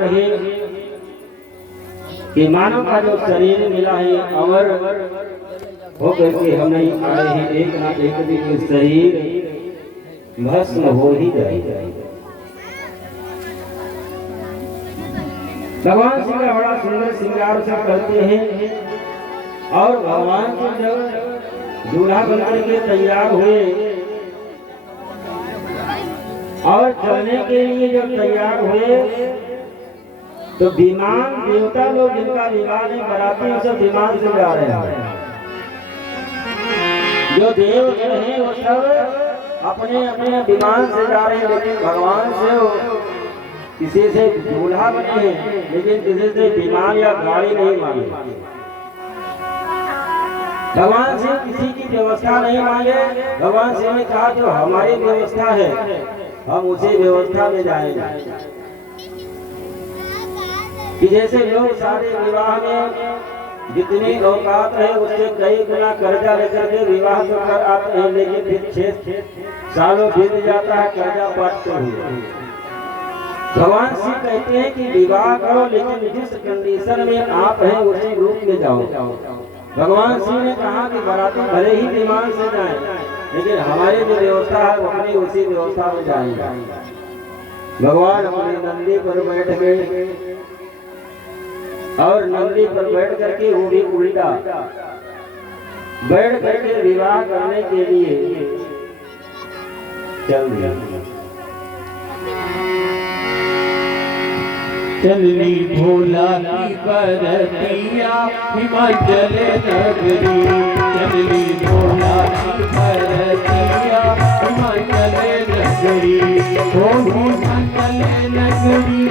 रहे कि मानव का जो शरीर मिला है अमर हो करके हम नहीं आए हैं, एक ना एक दिन शरीर भस्म हो ही जाएगा। भगवान श्री का बड़ा सुंदर श्रृंगार सब करते हैं और भगवान को जब दूल्हा बनकर के तैयार हुए और चलने के लिए जब तैयार हुए तो विमान देवता लोग जिनका विवाह नहीं कराते हैं सब विमान से जा रहे हैं। जो देवगण हैं वो सब अपने अपने विमान से जा रहे हैं, लेकिन भगवान से वो किसी से दूल्हा बने हैं लेकिन किसी से विमान या गाड़ी नहीं मांगे। भगवान से किसी की व्यवस्था नहीं मांगे। भगवान से ने कहा जो हमारी व्यवस्था है हम उसी व्यवस्था में जाएंगे। कि जैसे लोग सारे विवाह में जितनी औकात है उससे कई गुना कर्जा लेकर के विवाह तो कर आते हैं, लेकिन फिर 6 सालों बीत जाता है कर्जा बांटते हुए। भगवान श्री कहते हैं कि विवाह करो लेकिन जिस कंडीशन में आप हैं उसी रूप में जाओ। भगवान श्री ने कहा कि बाराती भले ही विमान से जाएं, लेकिन हमारी जो व्यवस्था है वो अपनी उसी व्यवस्था में जाएंगे। भगवान अपने नंदी पर बैठ गए और नंदी पर बैठ करके वो भी उल्टा बैठ करके विवाह करने के लिए चल दिया। चलनी भोला की बरतिया हिमाचल नगरी, चलनी भोला की बरतिया हिमाचल नगरी, ओ हिमाचल नगरी,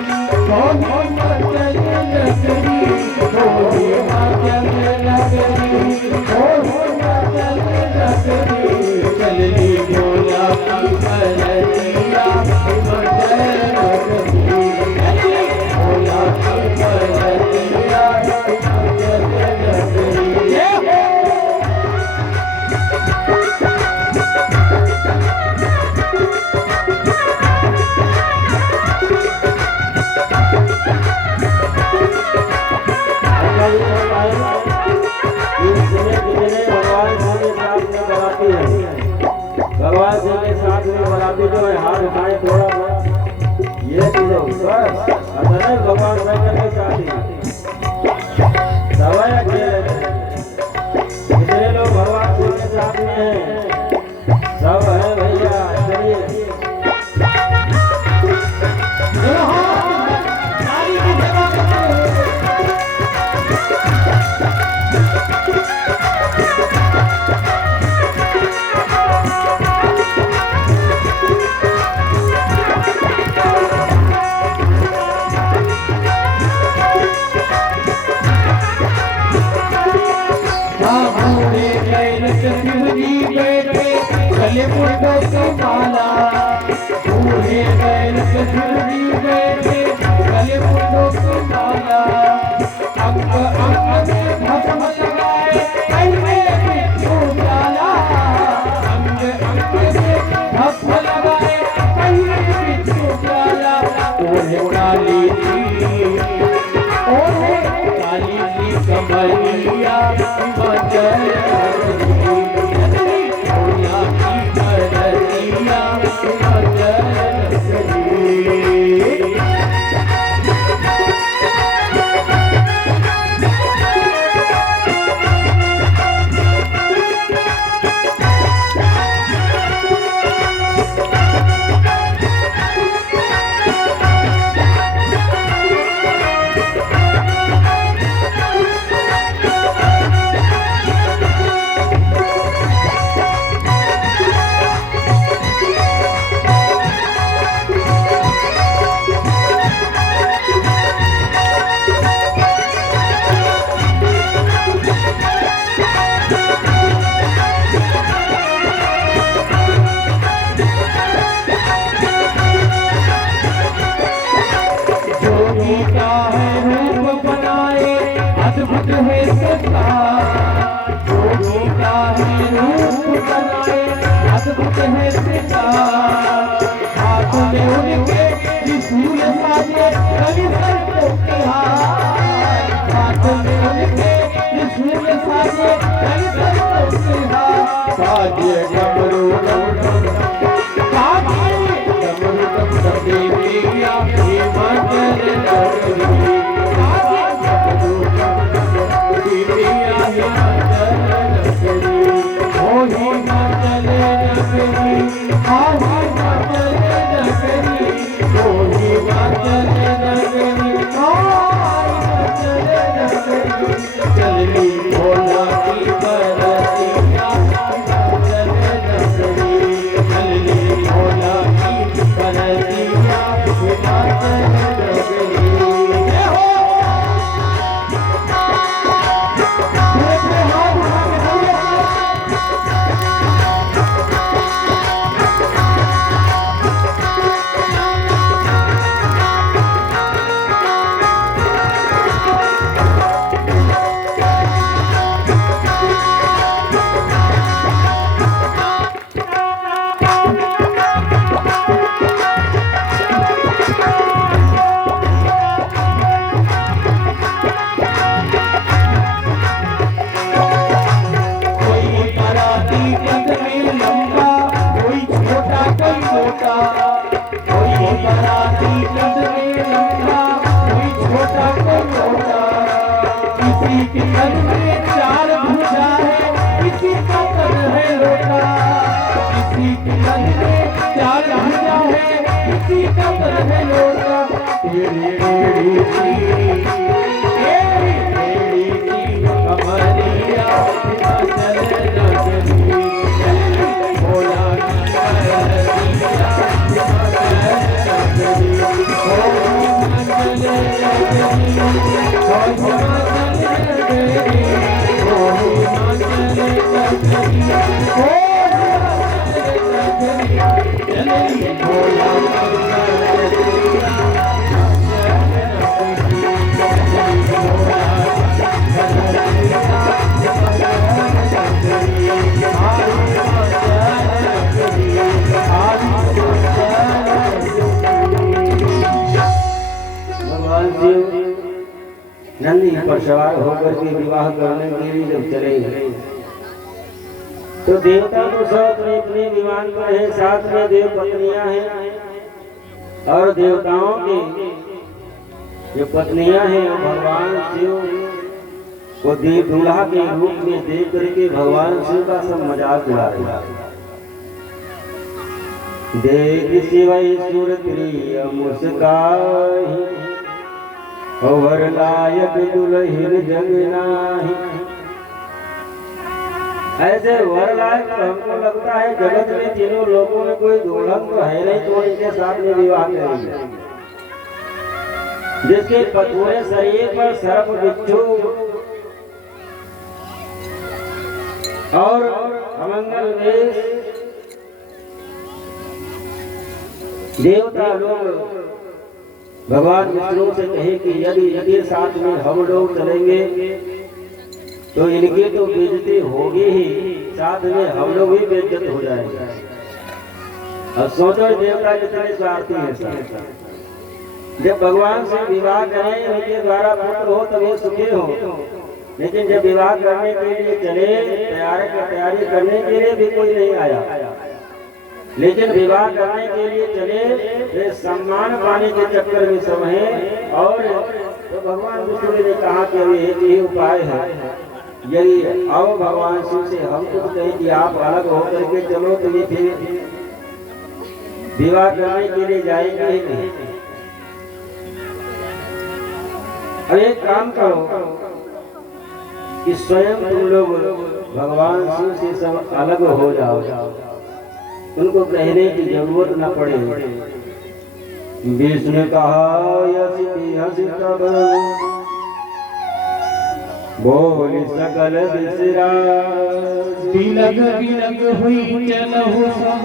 ओ हिमाचल नगरी, ओ हिमाचल नगरी, ओ हिमाचल नगरी, चलनी भोला की बरतिया हिमाचल नगरी। भगवान जी के साथ में बराती जो है हाथ उठाए थोड़ा बहुत ये चीजों बस अदर भगवान शंकर के साथ ही सवाई अकेले जितने लोग भगवान जी के साथ में हैं सब है भैया। चलिए गले मुंडों की माला, बूढ़े बैल कजूरी बैठे गले मुंडों की माला, अंग अंग में भस्म लगाए कहीं बिच्छू जाला, अंग अंग में भस्म लगाए कहीं बिच्छू जाला। ओढ़े काली कमरिया किसी के तन में चार भुजा है, किसी का तन है लोटा। किसी के तन में चार भुजा है, किसी का तन है लोटा। तेरी टेढ़ी सी कमरिया चले नजरी, भोला की कमरिया चले नंदी पर सवार होकर के विवाह करने के लिए जब चले तो देवता तो सब अपने अपने विमान पर है, साथ में देव पत्नियां हैं और देवताओं की जो पत्नियां हैं भगवान शिव को देव दूल्हा के रूप में देख करके भगवान शिव का सब मजाक उड़ा रहे हैं। देख शिवई सुर प्रिय मुस्काही, और लायक दुल्हन जग नाही। ऐसे वर लायक तो हमको लगता है जगत में तीनों लोगों में कोई दुल्हन तो है नहीं तो इनके साथ में विवाह करेंगे। जिसके पथुरे शरीर पर सर्प बिच्छू और अमंगल वेश देवता लोग भगवान विष्णु से कहे कि यदि इनके साथ में हम लोग चलेंगे तो इनकी तो बेइज्जती होगी ही, साथ में हम लोग भी बेइज्जत हो जाएंगे। अब सोचो देवता जितने स्वार्थी हैं, जब भगवान से विवाह करें उनके द्वारा पुत्र हो तभी सुखी हो, लेकिन जब विवाह करने के लिए चले तैयारी करने के लिए भी कोई नहीं आया, लेकिन विवाह करने के लिए चले वे सम्मान पाने के चक्कर में सब हैं। और तो भगवान विष्णु ने कहा कि अभी एक ही उपाय है, यदि आओ भगवान शिव से हम कुछ कहें कि आप अलग होकर के चलो तो ये फिर विवाह करने के लिए जाएंगे ही नहीं। अब एक काम करो कि स्वयं तुम लोग भगवान शिव से सब अलग हो जाओ, उनको कहने की जरूरत न पड़े। विष्णु कहा यसी तब बोली सकल बिसरा, बिलग बिलग हुई चलहु सब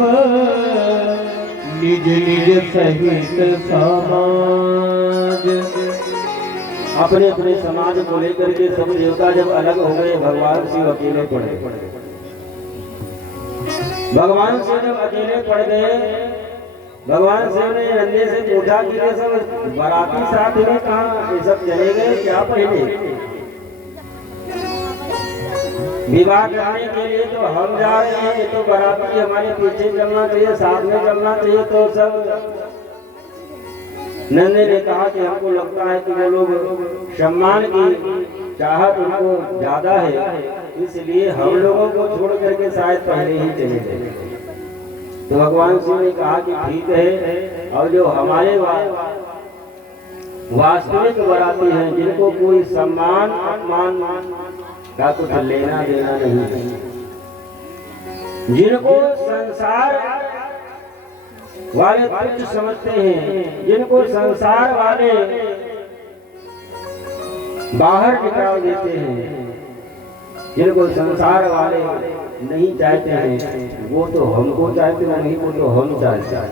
निज निज सहित समाज। अपने अपने समाज को लेकर के सब देवता जब अलग हो गए, भगवान शिव अकेले पड़े। भगवान शिव जब अकेले पड़ गए, भगवान शिव ने नंदी से पूछा कि ये सब बाराती साथ में कहाँ, ये सब चले गए क्या? पहले विवाह करने के लिए तो हम जा रहे हैं, ये तो बाराती हमारे पीछे चलना चाहिए, साथ में चलना चाहिए। तो सब नंदी ने कहा कि हमको लगता है कि वो लोग सम्मान की चाहत उनको ज्यादा है, इसलिए हम लोगों को छोड़ करके शायद पहले ही चले गए। तो भगवान शिव ने कहा कि ठीक है, और जो हमारे वास्तविक बाराती हैं, जिनको कोई सम्मान अपमान का कुछ लेना देना नहीं है, जिनको संसार वाले तुच्छ समझते हैं, जिनको संसार वाले बाहर निकाल देते हैं, जिनको संसार वाले नहीं चाहते हैं, वो तो हमको चाहते नहीं, वो तो हम चाहते हैं।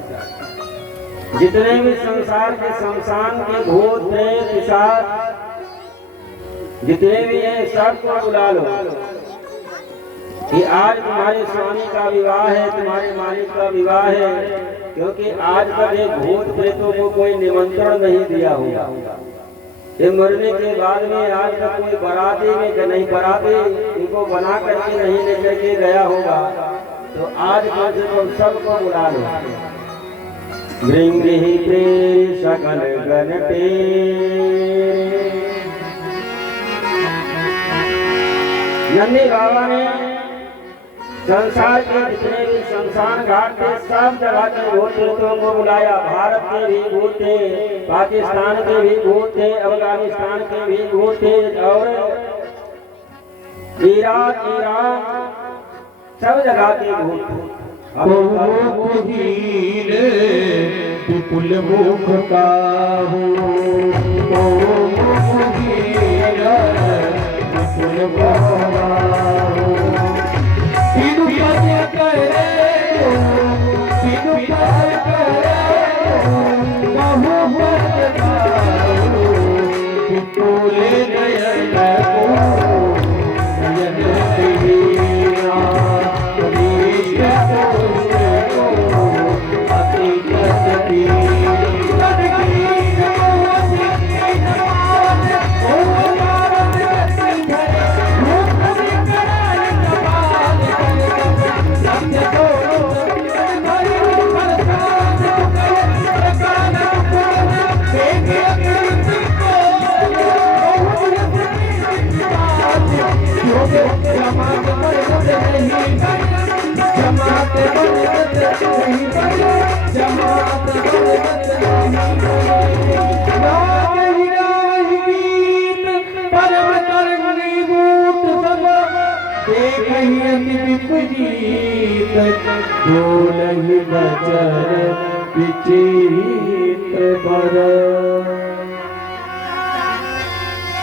जितने भी संसार के शमशान के भूत प्रेत पिशाच जितने भी हैं, सबको बुला लो कि आज तुम्हारे स्वामी का विवाह है, तुम्हारे मालिक का विवाह है, क्योंकि आज तक एक भूत प्रेतों को कोई निमंत्रण नहीं दिया होगा। ये मरने के बाद में आज तक कोई बराती में नहीं, बराती इनको बना करके नहीं लेकर के गया होगा। तो आज कल से तुम सबको बुला लो। भृंगी प्रेम सकल गण नंदी बाबा ने संसार के जितने भी शमशान घाट थे सब जगह के भूत प्रेतों को बुलाया। भारत के भी भूत थे, पाकिस्तान के भी भूत थे, अफगानिस्तान के भी भूत थे और इराक, ईरान सब जगह के भूत थे। विपुल मुख का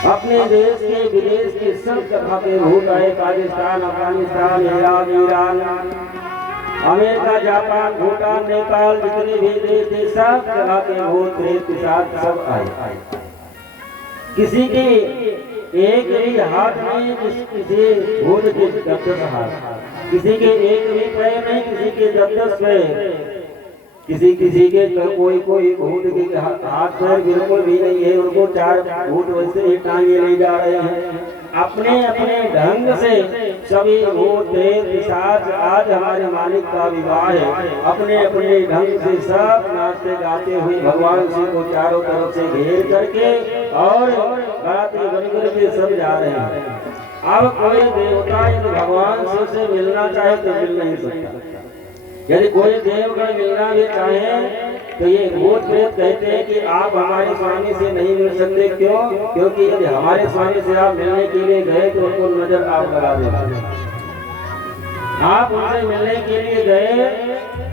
अपने देश के विदेश के सब जगह के भूत आए। Pakistan, Afghanistan, Iraq, Iran, America, Japan, Bhutan, Nepal जितने भी देश थे सब जगह के भूत प्रेत के साथ सब आए। किसी के एक भी हाथ नहीं, किसी भूत के 10 हाथ, किसी के एक भी पैर नहीं, किसी के 10 पैर, किसी के कोई भूत के हाथ पैर बिल्कुल भी नहीं है, उनको 4 भूत वैसे ही टांगे ले जा रहे हैं। अपने अपने ढंग से सभी भूत प्रेत पिशाच आज हमारे मालिक का विवाह है। अपने अपने ढंग से सब नाचते गाते हुए भगवान शिव को चारों तरफ से घेर करके और गाते बनकर के सब जा रहे हैं। अब कोई देवता यदि भगवान शिव से मिलना चाहे तो मिल नहीं सकता। यदि कोई देवगण मिलना भी चाहे तो ये भूत प्रेत कहते हैं कि आप हमारे स्वामी से नहीं मिल सकते। क्यों? क्योंकि यदि हमारे स्वामी से आप मिलने के लिए गए तो उनको नजर आप लगा देंगे। आप उनसे मिलने के लिए गए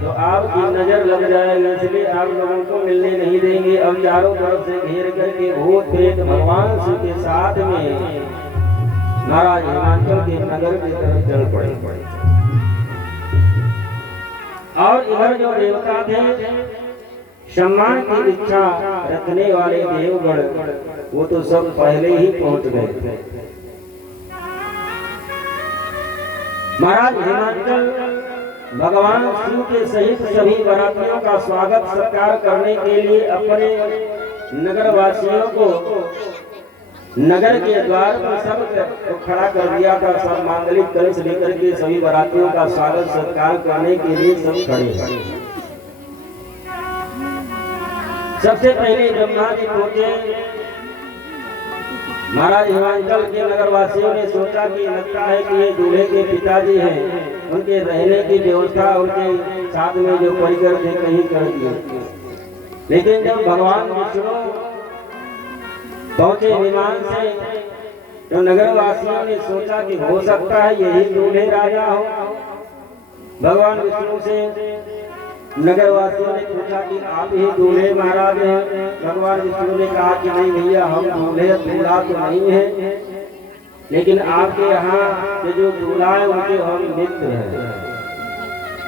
तो आपकी नजर लग जाएगी, इसलिए आप लोगों को मिलने नहीं देंगे। अब चारों तरफ से घेर करके भूत प्रेत भगवान शिव के साथ में महाराज हिमाचल के नगर की तरफ चल पड़े। और इधर जो देवता थे सम्मान की इच्छा रखने वाले देवगण वो तो सब पहले ही पहुंच गए थे। महाराज हिमाचल भगवान शिव के सहित सभी बारातियों का स्वागत सत्कार करने के लिए अपने नगर वासियों को नगर के द्वार पर सब खड़ा कर दिया था। सब मांगलिक कलश लेकर के सभी बारातियों का स्वागत सत्कार करने के लिए सब खड़े। सबसे पहले ब्रह्मा जी पहुंचे। महाराज हिमाचल के नगर वासियों ने सोचा कि लगता है कि ये दूल्हे के पिताजी हैं, उनके रहने की व्यवस्था उनके साथ में जो परिकर थे कहीं कर दिए। लेकिन जब भगवान विष्णु पहुंचे विमान से तो नगर वासियों ने सोचा कि हो सकता है यही दूल्हे राजा हो। भगवान विष्णु से नगर वासियों ने पूछा कि आप ही दूल्हे महाराज हैं। भगवान विष्णु ने कहा कि नहीं भैया, हम दूल्हा तो नहीं है, लेकिन आपके यहाँ के जो दूल्हा है उनके हम मित्र हैं।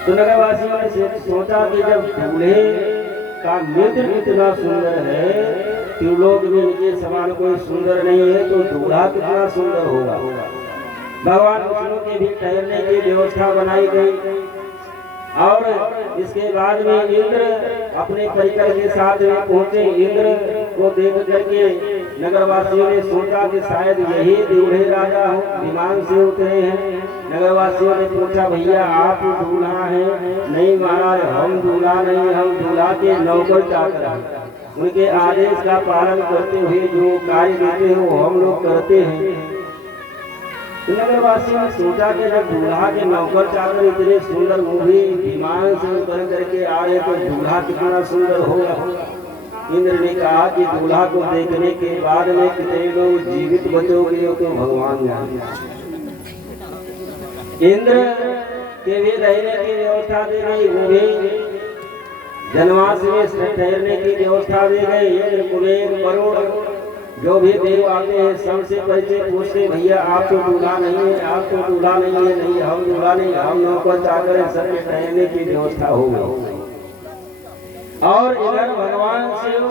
तो नगर वासियों ने सोचा कि जब दूल्हे का मित्र इतना सुंदर है, त्रिलोक में इनके समान कोई सुंदर नहीं है, तो दूल्हा कितना सुंदर होगा। भगवान विष्णु के भी ठहरने की व्यवस्था बनाई गई। और इसके बाद में इंद्र अपने परिकर के साथ में पहुंचे। इंद्र को देख करके नगरवासियों ने सोचा कि शायद यही दूल्हे राजा हो। विमान से उतरे हैं। नगरवासियों ने पूछा, भैया आप दूल्हा हैं? नहीं महाराज, हम दूल्हा नहीं, हम दूल्हा के नौकर चाकर हैं। उनके आदेश का पालन करते हुए जो कार्य देते हैं वो हम लोग करते हैं। नगरवासियों ने सोचा कि जब दूल्हा के नौकर चाकर इतने सुंदर मूवी विमान से उतर करके आ रहे तो दूल्हा कितना सुंदर होगा। इंद्र ने कहा कि दूल्हा को देखने के बाद में कितने लोग जीवित बचोगे तो भगवान जाने। इंद्र के भी रहने की व्यवस्था दी गई, वो भी जनवास में ठहरने की व्यवस्था दी गई। इंद्र कुबेर वरुण जो भी देव आते हैं सबसे परिचय पूछते, भैया आप तो दूल्हा नहीं है, आप तो दूल्हा नहीं है। नहीं हम दूल्हा नहीं, हम नौकर चाकर सब में ठहरने की व्यवस्था हो गई। और इधर भगवान शिव,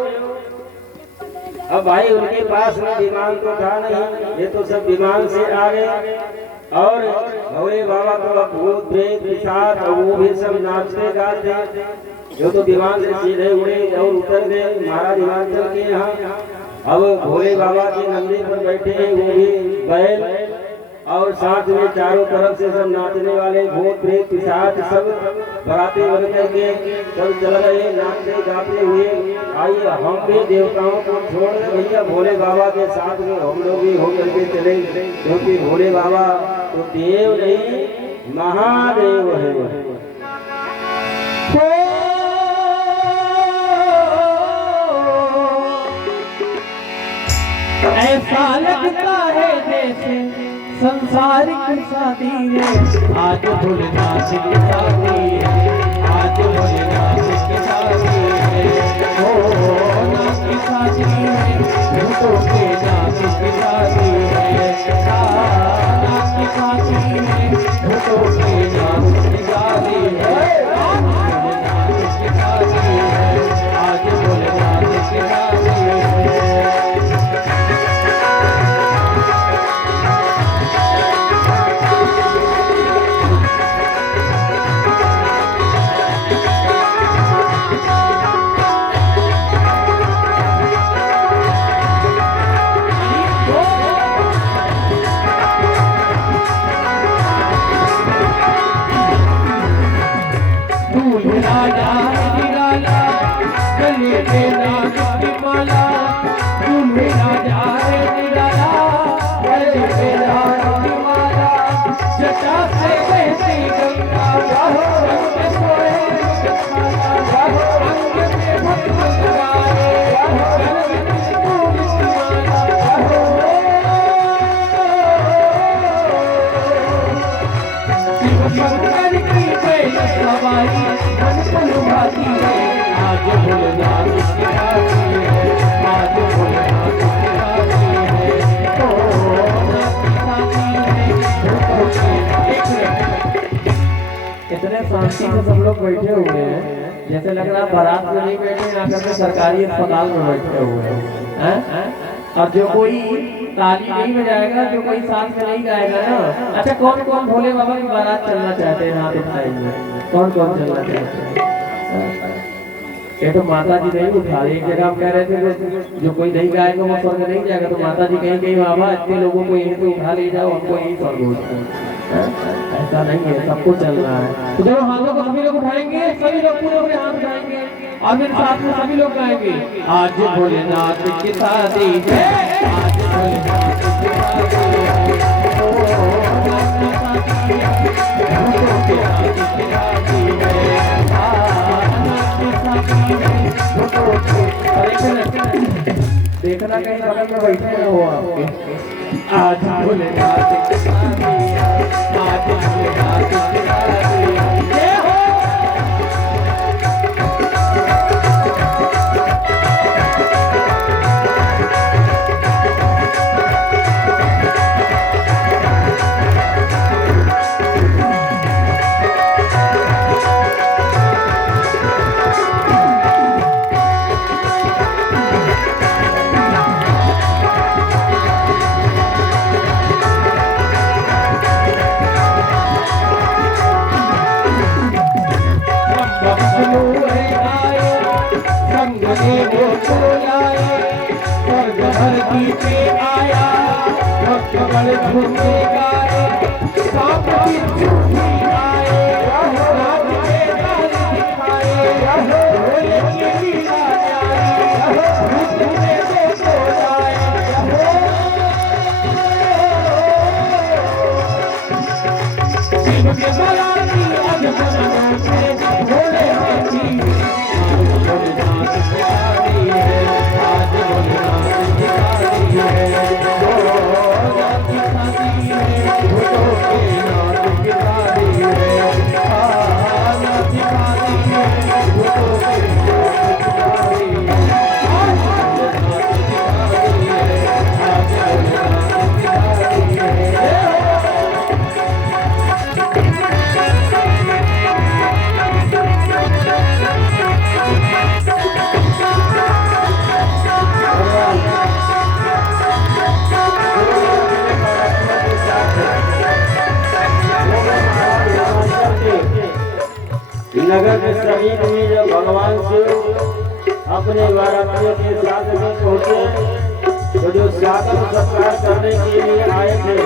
अब भाई उनके पास में विमान तो था नहीं, ये तो सब विमान से आ गए। और भोले बाबा तो भूत प्रेत पिशाच वो भी सब नाचते गाते, जो तो विमान से सीधे उड़े और उतर गए महाराज हिमाचल के यहाँ। अब भोले बाबा के नंदी पर बैठे हैं वो भी बैल, और साथ में चारों तरफ से सब नाचने वाले भूत प्रेत पिशाच सब बराती बन करके सब चल रहे नाचते गाते हुए। आइए हम भी देवताओं को छोड़ दे भैया, भोले बाबा के साथ में हम लोग भी होकर के चले, क्योंकि भोले बाबा तो देव नहीं महादेव है। ऐसा लगता है जैसे संसारिक शादी है, आज भोलेनाथ की शादी है, आज भोलेनाथ की शादी है। ओ नाथ की शादी है, भूतों के नाथ की शादी है, नाथ की शादी है, भूतों के नाथ की शादी है, भोलेनाथ की शादी है, आज भोलेनाथ की शादी है। इतने शांति से सब लोग बैठे हुए हैं, जैसे लग रहा बारात में नहीं बैठे, यहाँ करके सरकारी अस्पताल में बैठे हुए हैं। और जो कोई ताली नहीं बजाएगा, जो कोई साथ में नहीं गाएगा ना। अच्छा कौन कौन भोले बाबा की बारात चलना चाहते हैं हाथ उठाएंगे, कौन कौन चलना चाहते हैं? ये तो माता जी नहीं उठा रही। एक जगह हम कह रहे थे जो कोई नहीं गाएगा वो स्वर्ग नहीं जाएगा, तो माता जी कहीं कहीं बाबा इतने लोगों को यहीं से उठा ले जाओ, हमको यही स्वर्ग होता है। ऐसा नहीं है, सबको चलना है। तो जब हाथों को सभी लोग उठाएंगे, सभी लोग पूरे अपने हाथ उठाएंगे और फिर साथ में सभी लोग गाएंगे, आज भोलेनाथ की शादी है, आज भोलेनाथ की शादी है, ओ नाथ की शादी है, भूतों के नाथ की शादी है, नाथ की शादी है, भूतों के। देखना कहीं बगल में बैठे न हो आपके। आज भोलेनाथ की शादी है, आज भोलेनाथ की शादी है, हो। धरती पे आया भक्त बल घूमने गाए, सांप की झूठी आए, रात के तारे दिखाए, भोले की लीला न्यारी, भूत प्रेतों को लाए, के बराती आज बनों से भोले बेटी भोलेनाथ की शादी है आज भोलेनाथ की शादी है भोलेनाथ की शादी है भोलों के नाथ की शादी है नाथ की शादी है भोलों के नाथ की शादी है आज भोलेनाथ की शादी है आज भोलेनाथ की शादी है। नगर में शहीद हुए जब भगवान शिव अपने बारातियों के साथ में पहुंचे तो जो स्वागत सत्कार करने के लिए आए थे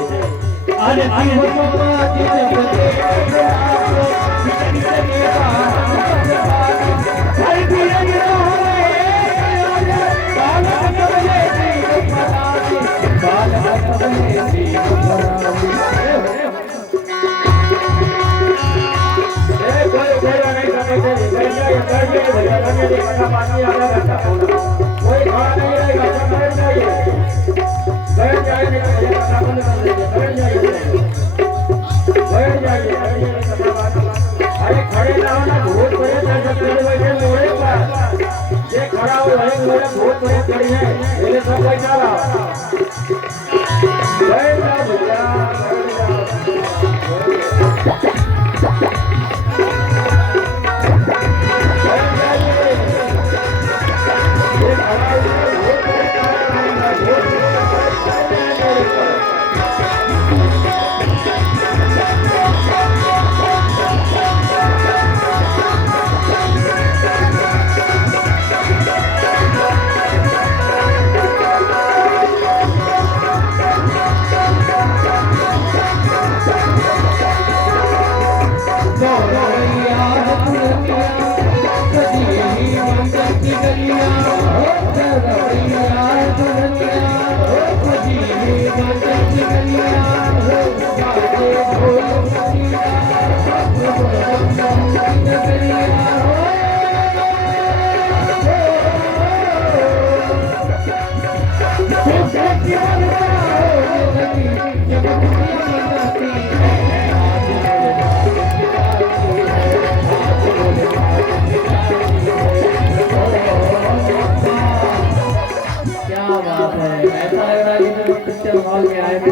अरे कोई खड़ा नहीं रहेगा, सब बैठ जाइए, बैठ जाइए, अरे खड़े ना हो ना, भूत प्रेत बैठे मोड़े पर ये खड़ा हो रहे मोड़े भूत प्रेत खड़ी है, ये सब बैठा रहा, बैठ जाओ भैया,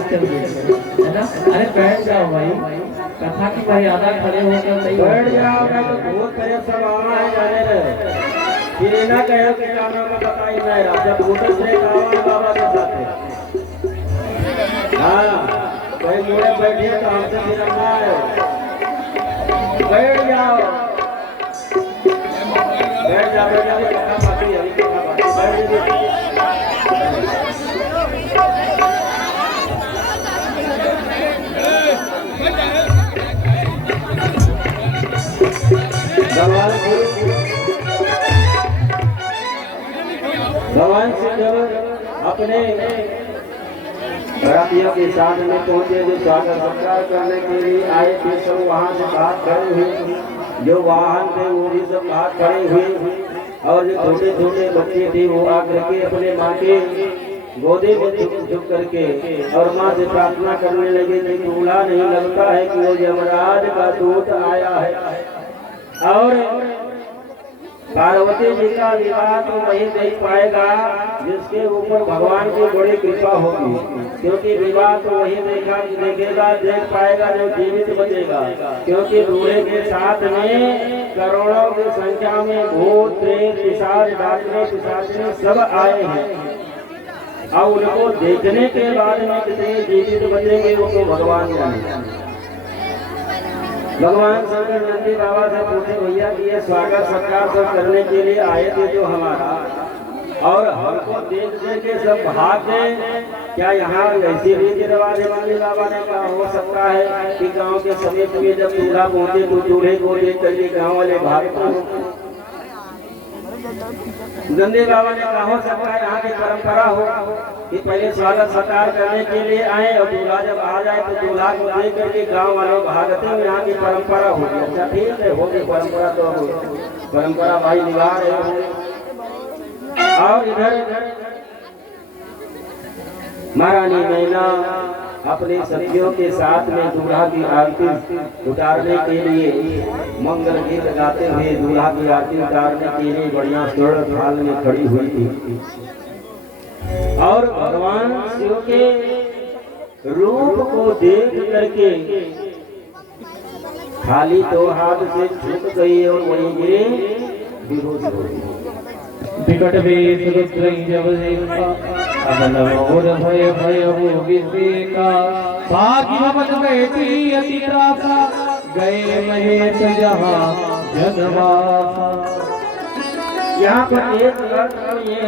है ना। अरे बैठ जाओ भाई, कथा की मर्यादा खड़े होकर नहीं बैठ जाओ, मैं तो बहुत करे सब आवा है जाने रहे, फिर ना कहो कि कानों में बताई नहीं रहा, जब मोटर से कावन बाबा के साथ हाँ भाई मोड़े बैठिए तो हमसे फिर ना है, बैठ जाओ, बैठ जाओ, बैठ जाओ, कथा बाकी है, कथा बाकी बैठ जाइए। भगवान से जब अपने बरातियों के साथ में पहुंचे, जो स्वागत सत्कार करने के लिए आए थे, सब वहां से बाहर खड़े हुए, जो वाहन थे वो भी सब बाहर खड़े हुए, और जो छोटे छोटे बच्चे थे वो आकर के अपने माँ के गोदे में झुक करके और माँ से प्रार्थना करने लगे थे कि बुरा नहीं लगता है कि वो यमराज का दूत आया है, और पार्वती जी का विवाह तो वही देख पाएगा जिसके ऊपर भगवान की बड़ी कृपा होगी, क्योंकि विवाह तो वही देखेगा देख पाएगा जो जीवित बचेगा, क्योंकि बूढ़े के साथ में करोड़ों की संख्या में भूत प्रेत पिशाच डाकने पिशाचने सब आए हैं, और उनको देखने के बाद में कितने जीवित बचेंगे वो तो भगवान जाने। भगवान शंकर नंदी बाबा से पूछे, भैया कि ये स्वागत सत्कार सब करने के लिए आए थे जो हमारा, और हमको देख के सब भागे, क्या यहाँ ऐसी रीति रिवाज नंदी बाबा ने कहा हो सकता है कि गांव के समीप में जब चूल्हा पहुंचे तो चूल्हे को देख करके गाँव वाले भागते हो? नंदी बाबा ने कहा हो सकता है यहाँ की परंपरा हो, कि पहले स्वागत सत्कार करने के लिए आए और दूल्हा जब आ जाए तो दूल्हा को देख करके गांव वाले भागते हुए यहाँ की परंपरा होगी। अच्छा ठीक है, होगी परंपरा, तो परंपरा भाई निभा रहे हो। और इधर महारानी मैना अपने सखियों के साथ में दूल्हा की आरती उतारने के लिए मंगल गीत गाते हुए दूल्हा की आरती उतारने के लिए बढ़िया स्वर्ण थाल में खड़ी हुई थी। और भगवान शिव के रूप को देख करके खाली दो हाथ से झुक गई और वहीं गिरे बेहोश हो गई। विकट वेश रुद्रई जब देखा अगल और भय भय हो विसेका भाग्य भवन में थी अति त्रासा गए महेश जहाँ जनवासा। यहाँ पर एक अर्थ ये